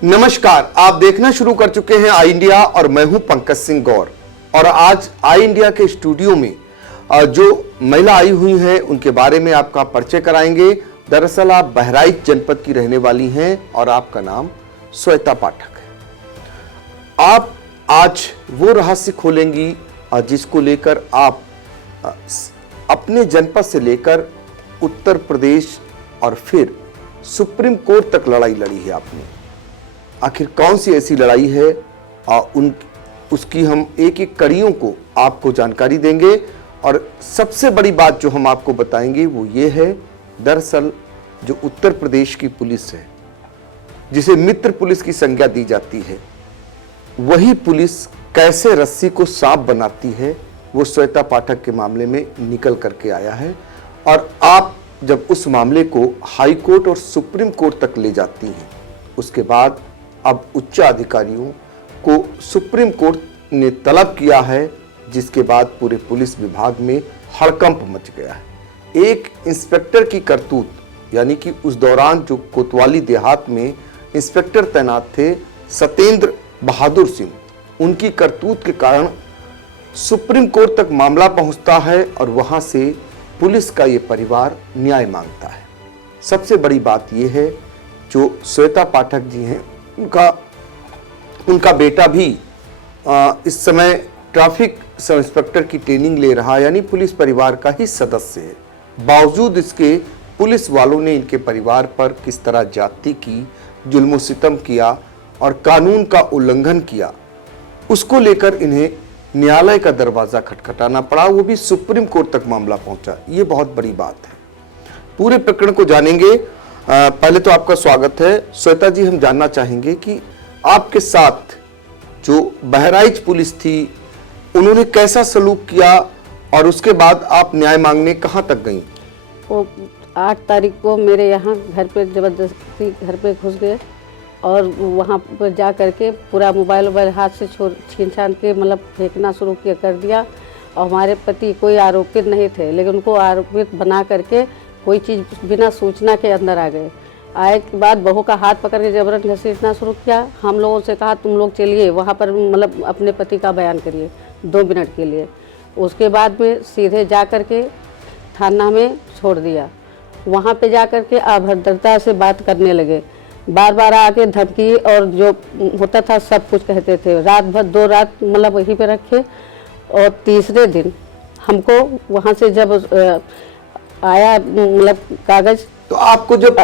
नमस्कार, आप देखना शुरू कर चुके हैं आई इंडिया और मैं हूं पंकज सिंह गौर। और आज आई इंडिया के स्टूडियो में जो महिला आई हुई हैं उनके बारे में आपका परिचय कराएंगे। दरअसल आप बहराइच जनपद की रहने वाली हैं और आपका नाम श्वेता पाठक है। आप आज वो रहस्य खोलेंगी जिसको लेकर आप अपने जनपद से लेकर उत्तर प्रदेश और फिर सुप्रीम कोर्ट तक लड़ाई लड़ी है आपने। आखिर कौन सी ऐसी लड़ाई है उसकी हम एक एक कड़ियों को आपको जानकारी देंगे। और सबसे बड़ी बात जो हम आपको बताएंगे वो ये है, दरअसल जो उत्तर प्रदेश की पुलिस है जिसे मित्र पुलिस की संज्ञा दी जाती है, वही पुलिस कैसे रस्सी को सांप बनाती है वो श्वेता पाठक के मामले में निकल करके आया है। और आप जब उस मामले को हाई कोर्ट और सुप्रीम कोर्ट तक ले जाती हैं, उसके बाद अब उच्च अधिकारियों को सुप्रीम कोर्ट ने तलब किया है, जिसके बाद पूरे पुलिस विभाग में हड़कंप मच गया है। एक इंस्पेक्टर की करतूत, यानी कि उस दौरान जो कोतवाली देहात में इंस्पेक्टर तैनात थे सत्येंद्र बहादुर सिंह, उनकी करतूत के कारण सुप्रीम कोर्ट तक मामला पहुंचता है और वहां से पुलिस का ये परिवार न्याय मांगता है। सबसे बड़ी बात यह है, जो श्वेता पाठक जी हैं उनका बेटा भी इस समय ट्रैफिक सब इंस्पेक्टर की ट्रेनिंग ले रहा, यानी पुलिस परिवार का ही सदस्य है। बावजूद इसके पुलिस वालों ने इनके परिवार पर किस तरह जाति की जुल्म सितम किया और कानून का उल्लंघन किया, उसको लेकर इन्हें न्यायालय का दरवाजा खटखटाना पड़ा, वो भी सुप्रीम कोर्ट तक मामला पहुंचा। ये बहुत बड़ी बात है। पूरे प्रकरण को जानेंगे। पहले तो आपका स्वागत है श्वेता जी। हम जानना चाहेंगे कि आपके साथ जो बहराइच पुलिस थी उन्होंने कैसा सलूक किया और उसके बाद आप न्याय मांगने कहां तक गईं? वो 8 तारीख को मेरे यहाँ घर पे जबरदस्ती घर पे घुस गए और वहाँ पर जा करके पूरा मोबाइल हाथ से छीन छान के मतलब फेंकना शुरू कर दिया। और हमारे पति कोई आरोपित नहीं थे, लेकिन उनको आरोपित बना करके कोई चीज़ बिना सूचना के अंदर आ गए। आए के बाद बहू का हाथ पकड़ के जबरन घसीटना शुरू किया। हम लोगों से कहा तुम लोग चलिए वहाँ पर मतलब अपने पति का बयान करिए 2 मिनट के लिए। उसके बाद में सीधे जा कर के थाना में छोड़ दिया। वहाँ पे जा कर के अभद्रता से बात करने लगे, बार बार आके धमकी और जो होता था सब कुछ कहते थे। रात भर 2 रात मतलब वहीं पे रखे। और तीसरे दिन हमको वहाँ से जब आया मतलब कागज, तो आपको जब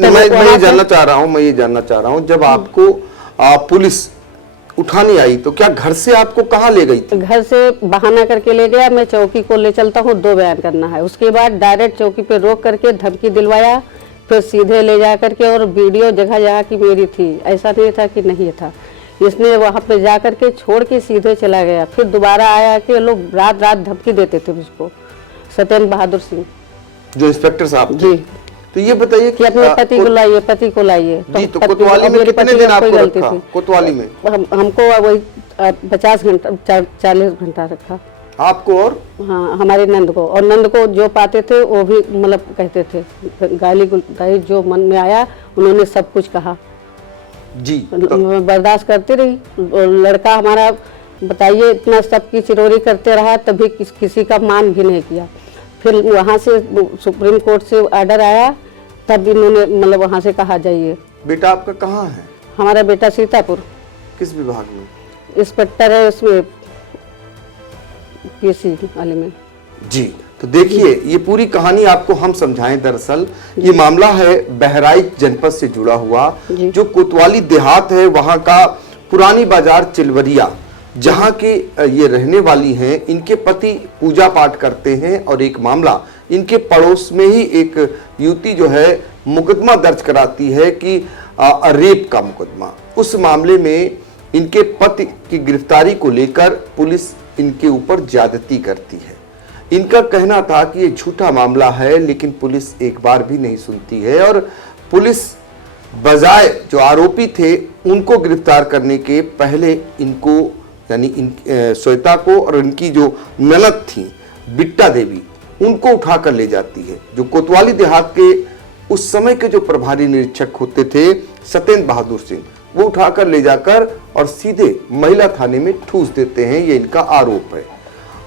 मैं ये जानना चाह रहा हूँ जब आपको पुलिस उठाने आई तो क्या घर से आपको कहाँ ले गई थी? घर से बहाना करके ले गया, मैं चौकी को ले चलता हूँ, 2 बयान करना है। उसके बाद डायरेक्ट चौकी पे रोक करके धमकी दिलवाया, फिर सीधे ले जा करके, और वीडियो जगह जगह की मेरी थी, ऐसा नहीं था कि नहीं था। इसने वहाँ पे जा करके छोड़ के सीधे चला गया। फिर दोबारा आया कि लोग रात रात धमकी देते थे मुझको, सत्येंद्र बहादुर सिंह जो इंस्पेक्टर साहब जी। तो ये बताइए कि अपने पति को लाइए। तो कोतवाली में कितने दिन आपको रखा? कोतवाली में हमको वही 50 घंटा 40 घंटा रखा आपको और हाँ हमारे नंद को। और नंद को जो पाते थे वो भी मतलब कहते थे गाली गुलाई, जो मन में आया उन्होंने सब कुछ कहा जी। बर्दाश्त करती रही। लड़का हमारा बताइए इतना सबकी चिरौरी करते रहा, तभी किसी का मान भी नहीं किया। फिर वहाँ से सुप्रीम कोर्ट से ऑर्डर आया, तब इन्होंने मतलब वहाँ से कहा जाइए। बेटा आपका कहाँ है? हमारा बेटा सीतापुर। किस विभाग में? इंस्पेक्टर है उसमें, पीसी वाले में जी। तो देखिए ये पूरी कहानी आपको हम समझाएं। दरअसल ये मामला है बहराइच जनपद से जुड़ा हुआ, जो कोतवाली देहात है वहां का पुरानी बाजार चिलवरिया, जहां के ये रहने वाली हैं। इनके पति पूजा पाठ करते हैं और एक मामला इनके पड़ोस में ही एक युवती जो है मुकदमा दर्ज कराती है कि रेप का मुकदमा। उस मामले में इनके पति की गिरफ्तारी को लेकर पुलिस इनके ऊपर ज्यादती करती है। इनका कहना था कि ये झूठा मामला है, लेकिन पुलिस एक बार भी नहीं सुनती है और पुलिस बजाय जो आरोपी थे उनको गिरफ्तार करने के पहले इनको, यानी श्वेता को और इनकी जो ननद थी बिट्टा देवी, उनको उठाकर ले जाती है। जो कोतवाली देहात के उस समय के जो प्रभारी निरीक्षक होते थे सत्येंद्र बहादुर सिंह, वो उठाकर ले जाकर और सीधे महिला थाने में ठूस देते हैं, ये इनका आरोप है।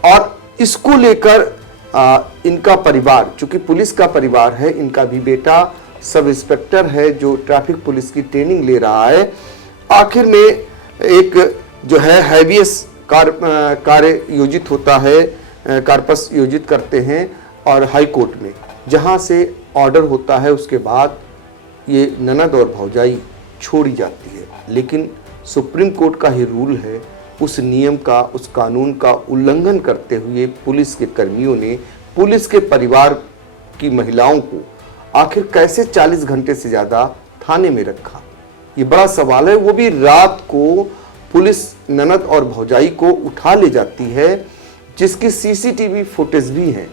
और इसको लेकर इनका परिवार, चूंकि पुलिस का परिवार है, इनका भी बेटा सब इंस्पेक्टर है जो ट्रैफिक पुलिस की ट्रेनिंग ले रहा है। आखिर में एक जो है हैवियस कार्य योजित होता है, कार्पस योजित करते हैं और हाई कोर्ट में, जहां से ऑर्डर होता है। उसके बाद ये ननद और भौजाई छोड़ी जाती है। लेकिन सुप्रीम कोर्ट का ही रूल है, उस नियम का, उस कानून का उल्लंघन करते हुए पुलिस के कर्मियों ने पुलिस के परिवार की महिलाओं को आखिर कैसे 40 घंटे से ज़्यादा थाने में रखा, ये बड़ा सवाल है। वो भी रात को पुलिस ननद और भौजाई को उठा ले जाती है, जिसकी सीसीटीवी फुटेज भी है।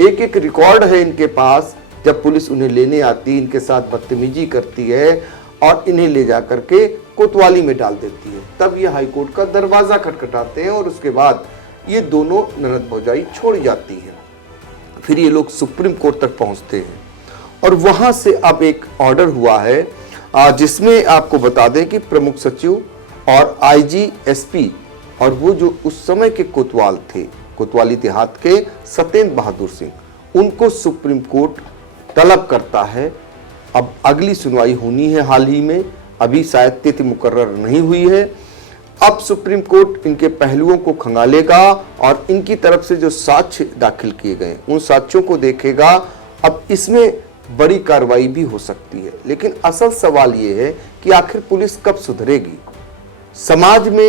एक एक रिकॉर्ड है इनके पास, जब पुलिस उन्हें लेने आती, इनके साथ बदतमीजी करती है और इन्हें ले जा करके कोतवाली में डाल देती है। तब ये हाईकोर्ट का दरवाजा खटखटाते हैं और उसके बाद ये दोनों ननद भौजाई छोड़ी जाती हैं। फिर ये लोग सुप्रीम कोर्ट तक पहुंचते हैं और वहां से अब एक ऑर्डर हुआ है, जिसमें आपको बता दें कि प्रमुख सचिव और आईजी, एसपी और वो जो उस समय के कोतवाल थे, कोतवाली देहात के सत्येंद्र बहादुर सिंह, उनको सुप्रीम कोर्ट तलब करता है। अब अगली सुनवाई होनी है हाल ही में, अभी शायद तिथि मुकर्रर नहीं हुई है। अब सुप्रीम कोर्ट इनके पहलुओं को खंगालेगा और इनकी तरफ से जो साक्ष्य दाखिल किए गए उन साक्ष्यों को देखेगा। अब इसमें बड़ी कार्रवाई भी हो सकती है। लेकिन असल सवाल ये है कि आखिर पुलिस कब सुधरेगी। समाज में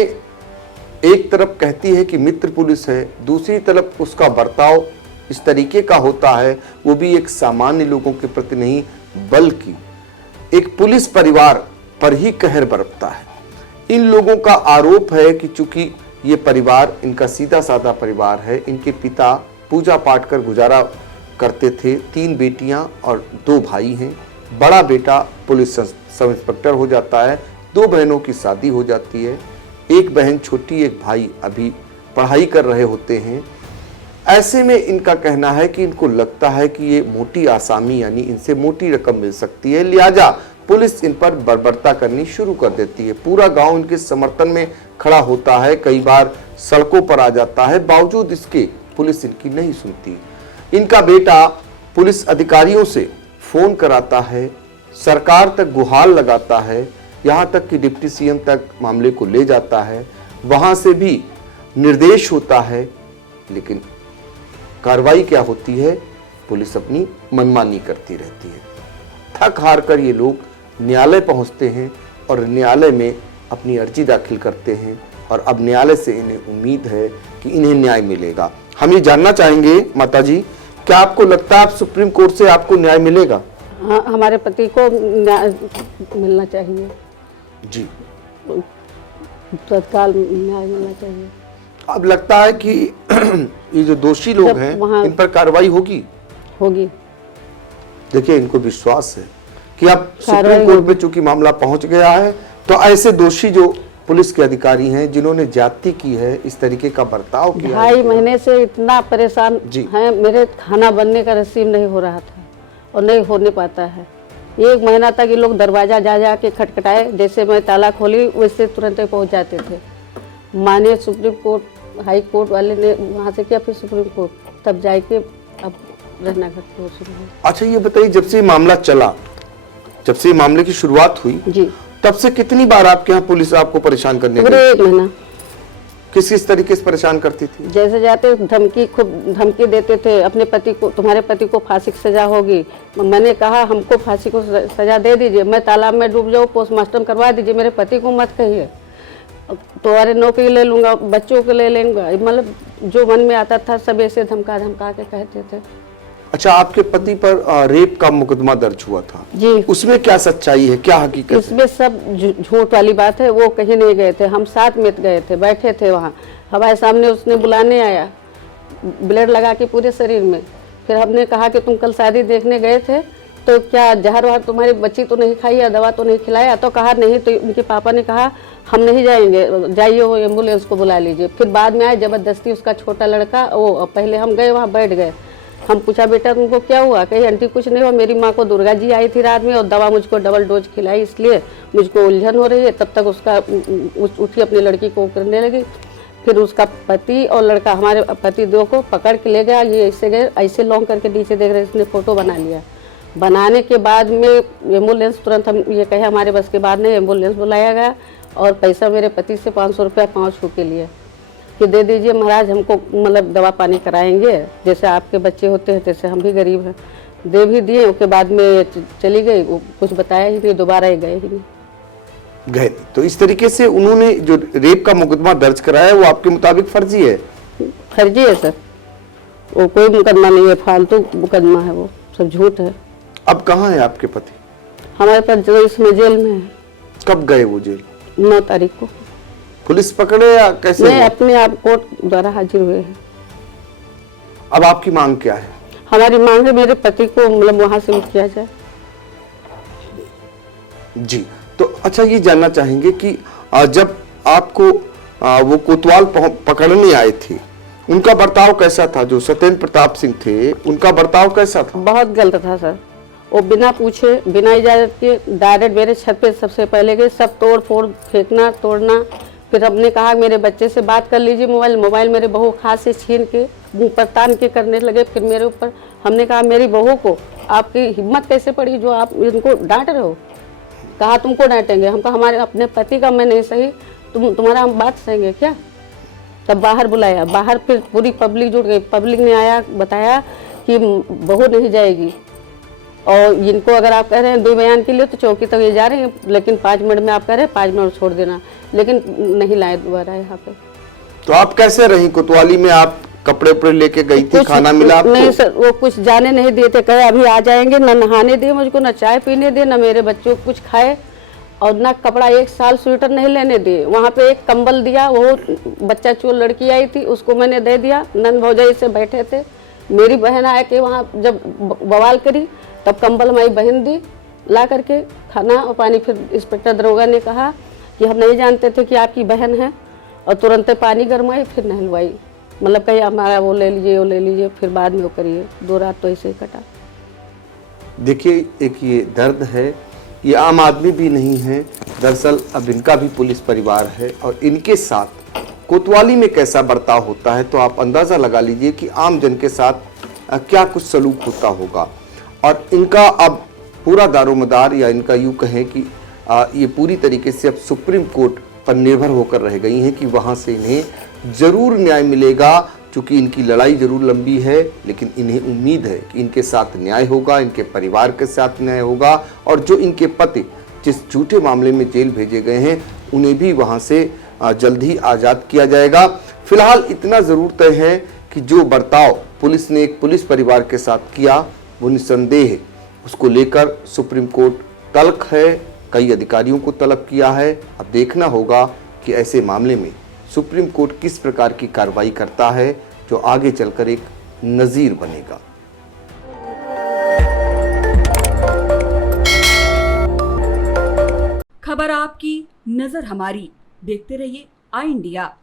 एक तरफ कहती है कि मित्र पुलिस है, दूसरी तरफ उसका बर्ताव इस तरीके का होता है, वो भी एक सामान्य लोगों के प्रति नहीं बल्कि एक पुलिस परिवार पर ही कहर बरतता है। इन लोगों का आरोप है कि चूंकि ये परिवार इनका सीधा साधा परिवार है, इनके पिता पूजा पाठ कर गुजारा करते थे, 3 बेटियां और 2 भाई हैं। बड़ा बेटा पुलिस सब इंस्पेक्टर हो जाता है, 2 बहनों की शादी हो जाती है, एक बहन छोटी, एक भाई अभी पढ़ाई कर रहे होते हैं। ऐसे में इनका कहना है कि इनको लगता है कि ये मोटी आसामी यानी इनसे मोटी रकम मिल सकती है, लिहाजा पुलिस इन पर बर्बरता करनी शुरू कर देती है। पूरा गांव इनके समर्थन में खड़ा होता है, कई बार सड़कों पर आ जाता है, बावजूद इसके पुलिस इनकी नहीं सुनती। इनका बेटा पुलिस अधिकारियों से फोन कराता है, सरकार तक गुहार लगाता है, यहाँ तक कि डिप्टी सीएम तक मामले को ले जाता है, वहां से भी निर्देश होता है। लेकिन कार्रवाई क्या होती है, पुलिस अपनी मनमानी करती रहती है। थक हार कर ये लोग न्यायालय पहुंचते हैं और न्यायालय में अपनी अर्जी दाखिल करते हैं और अब न्यायालय से इन्हें उम्मीद है कि इन्हें न्याय मिलेगा। हम ये जानना चाहेंगे माताजी, क्या आपको लगता है आप सुप्रीम कोर्ट से आपको न्याय मिलेगा? हाँ, हमारे पति को न्याय मिलना चाहिए जी, तत्काल न्याय मिलना चाहिए। अब लगता है कि ये जो दोषी लोग हैं इन पर कार्रवाई होगी। देखिए, इनको विश्वास है कि अब सुप्रीम कोर्ट में चूंकि मामला पहुंच गया है, तो ऐसे दोषी जो पुलिस के अधिकारी हैं जिन्होंने ज्यादती की है, इस तरीके का बर्ताव किया है, 2.5 महीने से इतना परेशान हैं, मेरे खाना बनने का नसीब नहीं हो रहा था और नहीं होने पाता है। 1 महीना तक ये लोग दरवाजा जा जा के खटखटाए, जैसे मैं ताला खोली वैसे तुरंत ही पहुंच जाते थे। माननीय सुप्रीम कोर्ट, हाई कोर्ट वाले ने वहाँ से किया, फिर सुप्रीम कोर्ट, तब जाके अब रहना घर पे शुरू हुआ। अच्छा, ये बताइए, जब से मामला चला, जब से मामले की शुरुआत हुई जी, तब से कितनी बार आपके यहाँ पुलिस आपको परेशान करने पूरे 1 महीना। किस किस तरीके से परेशान करती थी? जैसे जाते धमकी, खूब धमकी देते थे, अपने पति को, तुम्हारे पति को फांसी की सजा होगी। मैंने कहा हमको फांसी को सजा दे दीजिए, मैं तालाब में डूब जाऊँ, पोस्टमार्टम करवा दीजिए, मेरे पति को मत कहिए, तुम्हारे नौकरी ले लूंगा, बच्चों को ले लेंगे। मतलब जो मन में आता था सब ऐसे धमका धमका के कहते थे। अच्छा, आपके पति पर रेप का मुकदमा दर्ज हुआ था जी, उसमें क्या सच्चाई है, क्या हकीकत है? इसमें सब झूठ वाली बात है। वो कहीं नहीं गए थे, हम साथ में गए थे, बैठे थे वहाँ, हमारे सामने उसने बुलाने आया, ब्लेड लगा के पूरे शरीर में। फिर हमने कहा कि तुम कल शादी देखने गए थे तो क्या जहर वहर तुम्हारी बच्ची तो नहीं खाई या दवा तो नहीं खिलाया? तो कहा नहीं। तो उनके पापा ने कहा हम नहीं जाएंगे, जाइए वो एम्बुलेंस को बुला लीजिए। फिर बाद में आए जबरदस्ती, उसका छोटा लड़का, वो पहले हम गए वहाँ बैठ गए, हम पूछा बेटा तुमको क्या हुआ, कही आंटी कुछ नहीं हुआ, मेरी माँ को दुर्गा जी आई थी रात में और दवा मुझको डबल डोज खिलाई, इसलिए मुझको उलझन हो रही है। तब तक उसका उठी अपनी लड़की को करने लगी। फिर उसका पति और लड़का हमारे पति दो को पकड़ के ले गया। ये ऐसे गए, ऐसे लॉन्ग करके नीचे देख रहे, इसने फोटो बना लिया। बनाने के बाद में एम्बुलेंस तुरंत, हम ये कहे हमारे बस के बाद नहीं, एम्बुलेंस बुलाया गया और पैसा मेरे पति से 500 रुपया 5 छू के लिए कि दे दीजिए महाराज, हमको मतलब दवा पानी कराएंगे, जैसे आपके बच्चे होते हैं तैसे हम भी गरीब हैं। दे भी दिए। उसके बाद में चली गई, वो कुछ बताया ही नहीं, दोबारा ही गए ही नहीं। गए। तो इस तरीके से उन्होंने जो रेप का मुकदमा दर्ज कराया है वो आपके मुताबिक फर्जी है? फर्जी है सर, वो कोई मुकदमा नहीं है, फालतू मुकदमा है, वो सब झूठ है। अब कहाँ है आपके पति? हमारे पास जो इसमें जेल में है। कब गए वो जेल? 9 तारीख को। पुलिस पकड़े या कैसे नहीं, हुआ? अपने आप कोर्ट द्वारा हाजिर हुए हैं। अब आपकी मांग क्या है? हमारी मांग है मेरे पति को मतलब वहां से मुक्त किया जाए। जी, तो अच्छा ये जानना चाहेंगे कि जब आपको वो कोतवाल पकड़ने आए थे, उनका बर्ताव कैसा था? जो सत्येंद्र प्रताप सिंह थे, उनका बर्ताव कैसा था? बहुत गलत था सर। वो बिना पूछे, बिना इजाजत के डायरेक्ट मेरे छत पे सबसे पहले गए, सब तोड़ फोड़, फेंकना, तोड़ना। फिर हमने कहा मेरे बच्चे से बात कर लीजिए, मोबाइल मेरे बहू हाथ से छीन के मुंह पर तान के करने लगे। फिर मेरे ऊपर, हमने कहा मेरी बहू को आपकी हिम्मत कैसे पड़ी जो आप इनको डांट रहे हो? कहा तुमको डांटेंगे। हम कहा हमारे अपने पति का मैं नहीं सही, तुम्हारा हम बात सहेंगे क्या? तब बाहर बुलाया, बाहर फिर पूरी पब्लिक जुट गई। पब्लिक ने आया, बताया कि बहू नहीं जाएगी, और इनको अगर आप कह रहे हैं 2 बयान के लिए तो चौकी तक ये जा रहे हैं, लेकिन 5 मिनट में आप कह रहे हैं 5 मिनट छोड़ देना, लेकिन नहीं लाए दोबारा यहाँ पे। तो आप कैसे रही कोतवाली में? आप कपड़े उपड़े लेके गई थी, खाना मिला आपको? नहीं सर, वो कुछ जाने नहीं दिए थे, कहे अभी आ जाएंगे। न नहाने दिए मुझको, न चाय पीने दिए, न मेरे बच्चों को कुछ खाए, और ना कपड़ा, 1 साल स्वेटर नहीं लेने दिए। वहाँ पे एक कंबल दिया, वो बच्चा चोर लड़की आई थी उसको मैंने दे दिया। नंद भौजाई से बैठे थे, मेरी बहन आए के वहाँ जब बवाल करी तब कंबल हमारी बहन दी ला करके, खाना और पानी। फिर इंस्पेक्टर दरोगा ने कहा कि हम नहीं जानते थे कि आपकी बहन है, और तुरंत पानी गरमाई, फिर नहलवाई। मतलब कहीं हमारा वो ले लीजिए, वो ले लीजिए, फिर बाद में वो करिए। 2 रात तो ऐसे ही कटा। देखिए, एक ये दर्द है, ये आम आदमी भी नहीं है, दरअसल अब इनका भी पुलिस परिवार है, और इनके साथ कोतवाली में कैसा बर्ताव होता है तो आप अंदाज़ा लगा लीजिए कि आम जन के साथ क्या कुछ सलूक होता होगा। और इनका अब पूरा दारोमदार, या इनका यूँ कहें कि ये पूरी तरीके से अब सुप्रीम कोर्ट पर निर्भर होकर रह गई हैं कि वहाँ से इन्हें ज़रूर न्याय मिलेगा। चूँकि इनकी लड़ाई ज़रूर लंबी है, लेकिन इन्हें उम्मीद है कि इनके साथ न्याय होगा, इनके परिवार के साथ न्याय होगा, और जो इनके पति जिस झूठे मामले में जेल भेजे गए हैं उन्हें भी वहाँ से जल्द ही आज़ाद किया जाएगा। फिलहाल इतना ज़रूर तय है कि जो बर्ताव पुलिस ने एक पुलिस परिवार के साथ किया वो निस्संदेह उसको लेकर सुप्रीम कोर्ट तल्ख है, कई अधिकारियों को तलब किया है। अब देखना होगा कि ऐसे मामले में सुप्रीम कोर्ट किस प्रकार की कार्रवाई करता है, जो आगे चलकर एक नज़ीर बनेगा। खबर आपकी, नजर हमारी। देखते रहिए आई इंडिया।